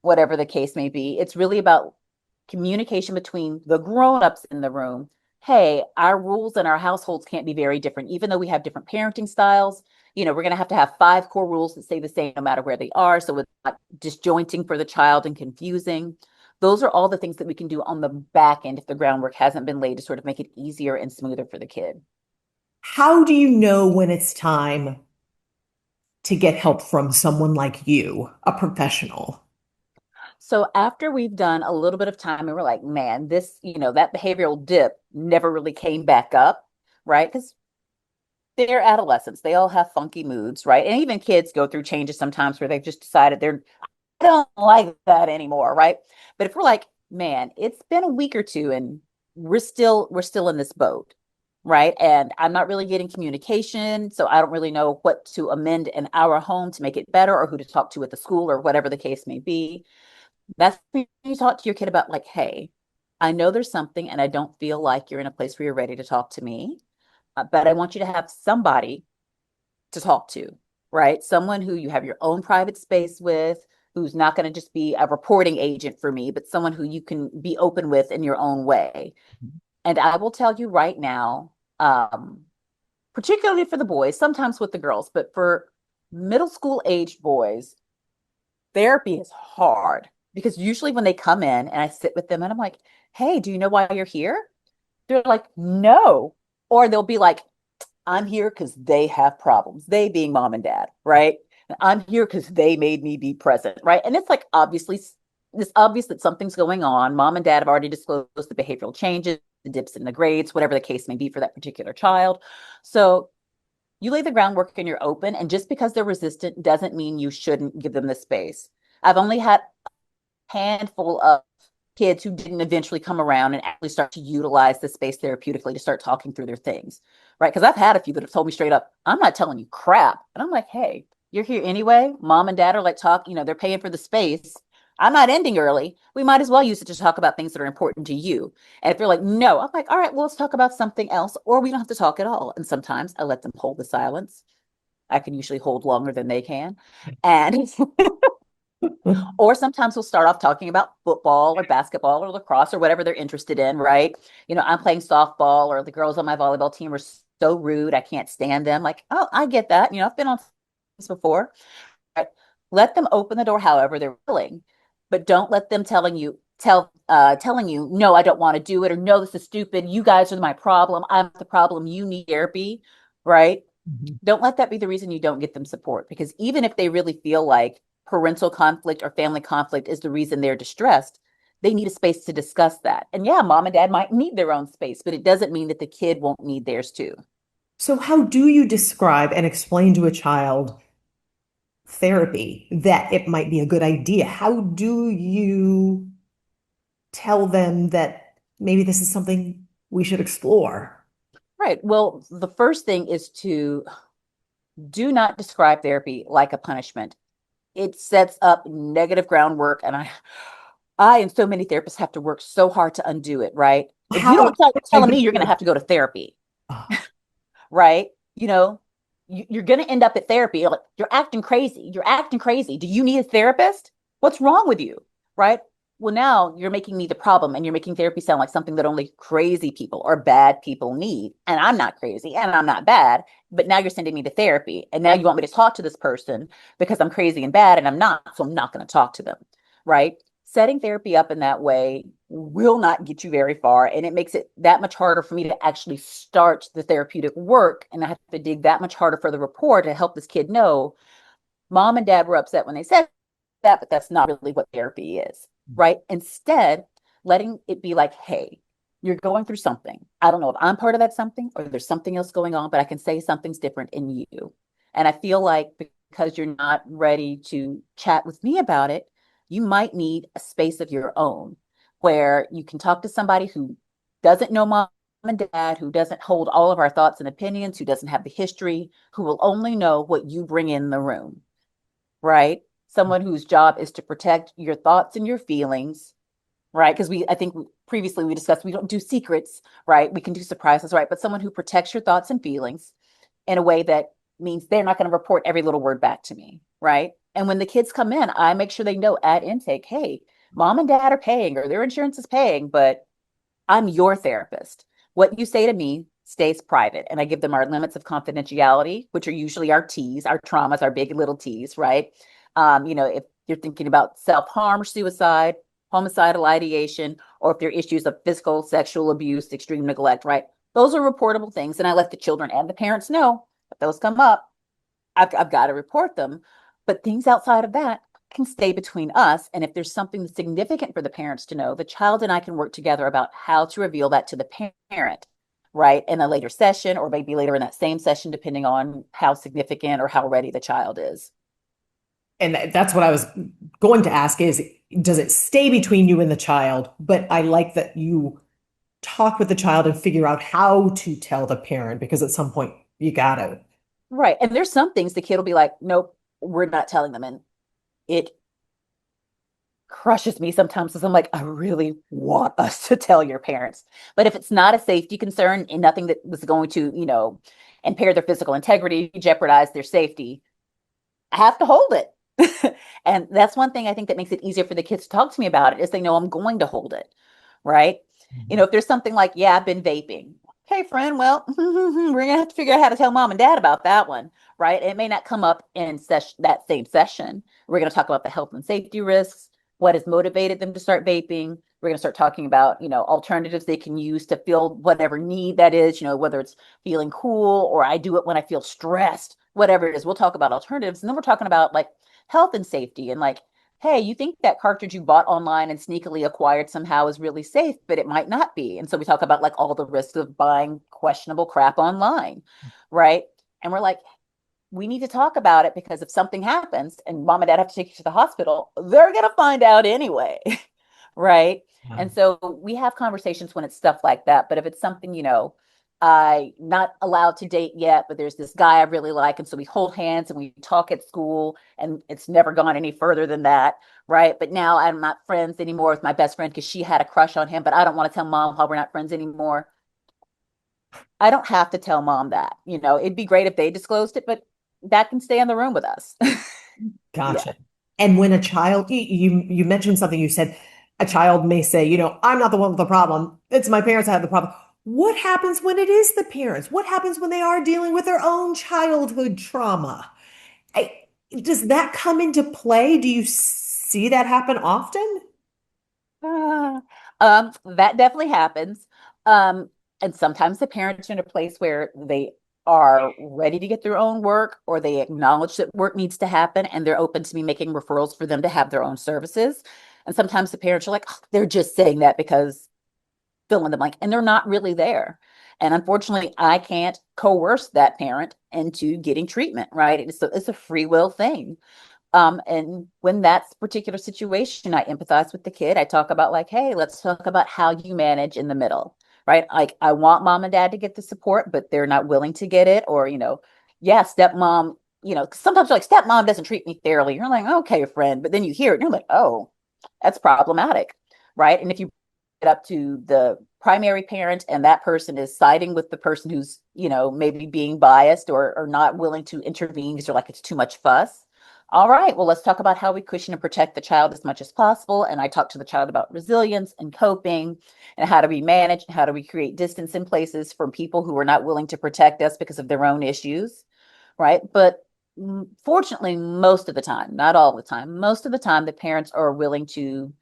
whatever the case may be. It's really about communication between the grown-ups in the room. Hey, our rules in our households can't be very different, even though we have different parenting styles. We're going to have 5 core rules that stay the same no matter where they are. So it's not disjointing for the child and confusing. Those are all the things that we can do on the back end if the groundwork hasn't been laid to sort of make it easier and smoother for the kid. How do you know when it's time to get help from someone like you, a professional? So after we've done a little bit of time and we're like, man, this, that behavioral dip never really came back up, right? Because they're adolescents. They all have funky moods, right? And even kids go through changes sometimes where they've just decided I don't like that anymore, right? But if we're like, man, it's been a week or two and we're still in this boat, right? And I'm not really getting communication, so I don't really know what to amend in our home to make it better or who to talk to at the school or whatever the case may be. That's when you talk to your kid about, like, hey, I know there's something and I don't feel like you're in a place where you're ready to talk to me, but I want you to have somebody to talk to, right? Someone who you have your own private space with, who's not going to just be a reporting agent for me, but someone who you can be open with in your own way. And I will tell you right now, particularly for the boys, sometimes with the girls, but for middle school aged boys, therapy is hard because usually when they come in and I sit with them and I'm like, hey, do you know why you're here? They're like, no. Or they'll be like, I'm here because they have problems. They being mom and dad, right? I'm here because they made me be present, right? And it's like it's obvious that something's going on. Mom and dad have already disclosed the behavioral changes, the dips in the grades, whatever the case may be for that particular child. So you lay the groundwork and you're open. And just because they're resistant doesn't mean you shouldn't give them the space. I've only had a handful of kids who didn't eventually come around and actually start to utilize the space therapeutically to start talking through their things, right? Because I've had a few that have told me straight up, I'm not telling you crap. And I'm like, hey, you're here anyway. Mom and dad are like they're paying for the space. I'm not ending early. We might as well use it to talk about things that are important to you. And if they're like, no, I'm like, all right, well, let's talk about something else, or we don't have to talk at all. And sometimes I let them hold the silence. I can usually hold longer than they can. And Or sometimes we'll start off talking about football or basketball or lacrosse or whatever they're interested in, right? I'm playing softball, or the girls on my volleyball team are so rude. I can't stand them. Like, oh, I get that. I've been on this before. Right? Let them open the door however they're willing, but don't let them telling you, no, I don't want to do it, or no, this is stupid. You guys are my problem. I'm the problem. You need therapy, right? Mhm. Don't let that be the reason you don't get them support, because even if they really feel like parental conflict or family conflict is the reason they're distressed, they need a space to discuss that. And yeah, mom and dad might need their own space, but it doesn't mean that the kid won't need theirs too. So, how do you describe and explain to a child therapy that it might be a good idea? How do you tell them that maybe this is something we should explore? Right. Well, the first thing is to do not describe therapy like a punishment. It sets up negative groundwork, and I and so many therapists have to work so hard to undo it, right? If you How don't start a telling me good you're going to have to go to therapy, oh, right? You're going to end up at therapy. You're like, you're acting crazy. You're acting crazy. Do you need a therapist? What's wrong with you? Right? Well, now you're making me the problem, and you're making therapy sound like something that only crazy people or bad people need. And I'm not crazy and I'm not bad, but now you're sending me to therapy. And now you want me to talk to this person because I'm crazy and bad and I'm not. So I'm not going to talk to them. Right? Setting therapy up in that way will not get you very far. And it makes it that much harder for me to actually start the therapeutic work. And I have to dig that much harder for the rapport to help this kid know mom and dad were upset when they said that, but that's not really what therapy is, right? Instead, letting it be like, hey, you're going through something. I don't know if I'm part of that something or there's something else going on, but I can say something's different in you. And I feel like because you're not ready to chat with me about it, you might need a space of your own where you can talk to somebody who doesn't know mom and dad, who doesn't hold all of our thoughts and opinions, who doesn't have the history, who will only know what you bring in the room, right? Someone whose job is to protect your thoughts and your feelings, right? Because I think previously we discussed we don't do secrets, right? We can do surprises, right? But someone who protects your thoughts and feelings in a way that means they're not going to report every little word back to me, right? And when the kids come in, I make sure they know at intake, hey, mom and dad are paying or their insurance is paying, but I'm your therapist. What you say to me stays private. And I give them our limits of confidentiality, which are usually our T's, our traumas, our big little T's, right? If you're thinking about self-harm or suicide, homicidal ideation, or if there are issues of physical, sexual abuse, extreme neglect, right? Those are reportable things. And I let the children and the parents know if those come up, I've got to report them. But things outside of that can stay between us. And if there's something significant for the parents to know, the child and I can work together about how to reveal that to the parent, right? In a later session or maybe later in that same session, depending on how significant or how ready the child is. and that's what I was going to ask is, does it stay between you and the child? But I like that you talk with the child and figure out how to tell the parent because at some point you gotta. Right. And there's some things the kid will be like, nope, we're not telling them. And it crushes me sometimes because I'm like, I really want us to tell your parents. But if it's not a safety concern and nothing that was going to, impair their physical integrity, jeopardize their safety, I have to hold it. And that's one thing I think that makes it easier for the kids to talk to me about it is they know I'm going to hold it. Right. If there's something like, yeah, I've been vaping. Okay, friend, well, we're going to have to figure out how to tell mom and dad about that one. Right. It may not come up in that same session. We're going to talk about the health and safety risks, what has motivated them to start vaping. We're going to start talking about, alternatives they can use to fill whatever need that is, whether it's feeling cool or I do it when I feel stressed, whatever it is. We'll talk about alternatives. And then we're talking about like health and safety and like, hey, you think that cartridge you bought online and sneakily acquired somehow is really safe, but it might not be. And so we talk about like all the risks of buying questionable crap online, right? And we're like, we need to talk about it because if something happens and mom and dad have to take you to the hospital, they're going to find out anyway. Right. Yeah. And so we have conversations when it's stuff like that. But if it's something, I not allowed to date yet, but there's this guy I really like. And so we hold hands and we talk at school and it's never gone any further than that. Right. But now I'm not friends anymore with my best friend because she had a crush on him, but I don't want to tell mom how we're not friends anymore. I don't have to tell mom that, it'd be great if they disclosed it, but that can stay in the room with us. Yeah. Gotcha. And when a child, you mentioned something, you said a child may say, I'm not the one with the problem. It's my parents that have the problem. What happens when it is the parents? What happens when they are dealing with their own childhood trauma? Does that come into play? Do you see that happen often? Ah, that definitely happens. And sometimes the parents are in a place where they are ready to get their own work, or they acknowledge that work needs to happen and they're open to me making referrals for them to have their own services. And sometimes the parents are like, "Oh, they're just saying that because fill in the blank," and they're not really there. And unfortunately, I can't coerce that parent into getting treatment, right? It's a free will thing. And when that's particular situation, I empathize with the kid. I talk about like, hey, let's talk about how you manage in the middle, right? Like, I want mom and dad to get the support, but they're not willing to get it. Or, yeah, stepmom, 'cause sometimes you're like, stepmom doesn't treat me fairly. You're like, okay, friend. But then you hear it and you're like, oh, that's problematic, right? And if you it up to the primary parent and that person is siding with the person who's, maybe being biased or not willing to intervene because they're like, it's too much fuss. All right, well, let's talk about how we cushion and protect the child as much as possible. And I talk to the child about resilience and coping and how do we manage and how do we create distance in places from people who are not willing to protect us because of their own issues, right? But fortunately, most of the time, not all the time, most of the time, the parents are willing to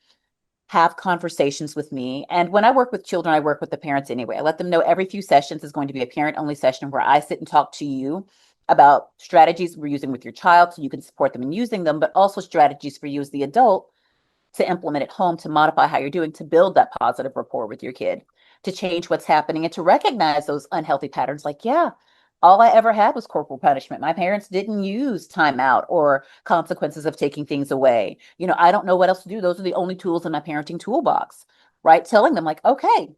have conversations with me. And when I work with children, I work with the parents anyway. I let them know every few sessions is going to be a parent only session where I sit and talk to you about strategies we're using with your child so you can support them in using them, but also strategies for you as the adult to implement at home, to modify how you're doing, to build that positive rapport with your kid, to change what's happening and to recognize those unhealthy patterns. Like, yeah, all I ever had was corporal punishment. My parents didn't use timeout or consequences of taking things away. I don't know what else to do. Those are the only tools in my parenting toolbox, right? Telling them like, okay,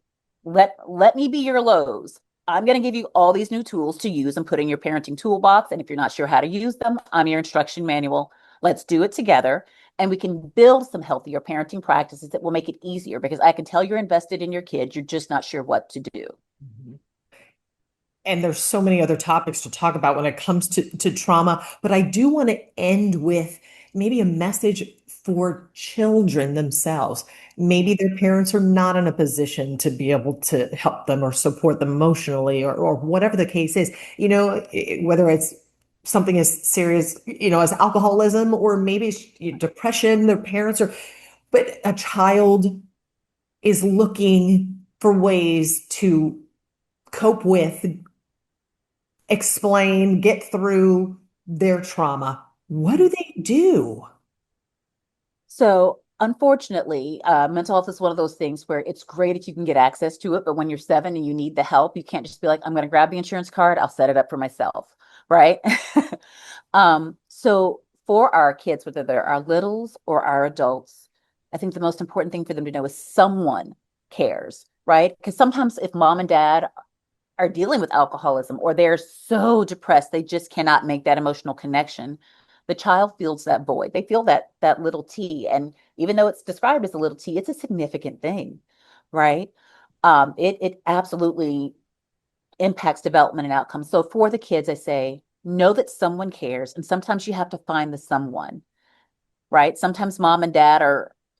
let me be your Lowe's. I'm going to give you all these new tools to use and put in your parenting toolbox. And if you're not sure how to use them, I'm your instruction manual. Let's do it together. And we can build some healthier parenting practices that will make it easier, because I can tell you're invested in your kids. You're just not sure what to do. Mhm. And there's so many other topics to talk about when it comes to trauma, but I do want to end with maybe a message for children themselves. Maybe their parents are not in a position to be able to help them or support them emotionally, or whatever the case is, whether it's something as serious, as alcoholism, or maybe it's depression, their parents are, but a child is looking for ways to cope with, explain, get through their trauma. What do they do? So, unfortunately, mental health is one of those things where it's great if you can get access to it, but when you're 7 and you need the help, you can't just be like, I'm going to grab the insurance card, I'll set it up for myself, right? So for our kids, whether they're our littles or our adults, I think the most important thing for them to know is someone cares, right? Because sometimes if mom and dad are dealing with alcoholism or they're so depressed they just cannot make that emotional connection, the child feels that void. They feel that little T. And even though it's described as a little T, it's a significant thing, right? It absolutely impacts development and outcomes. So for the kids, I say, know that someone cares. And sometimes you have to find the someone, right? Sometimes mom and dad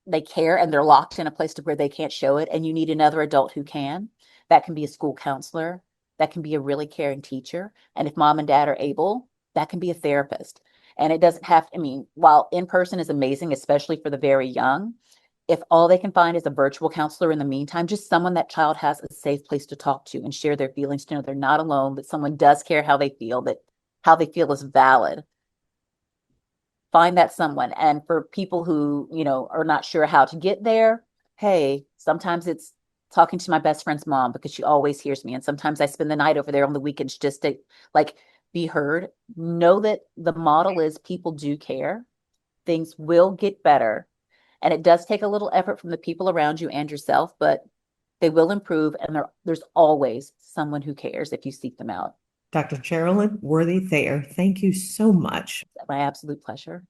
they care and they're locked in a place to where they can't show it. And you need another adult who can. That can be a school counselor. That can be a really caring teacher. And if mom and dad are able, that can be a therapist. And it doesn't have, while in person is amazing, especially for the very young, if all they can find is a virtual counselor in the meantime, just someone that child has a safe place to talk to and share their feelings, to know they're not alone, that someone does care how they feel, that how they feel is valid. Find that someone. And for people who, are not sure how to get there, hey, sometimes it's talking to my best friend's mom because she always hears me. And sometimes I spend the night over there on the weekends just to be heard. Know that the model is people do care. Things will get better. And it does take a little effort from the people around you and yourself, but they will improve. And there's always someone who cares if you seek them out. Dr. GERILYN Worthy-Thayer, thank you so much. My absolute pleasure.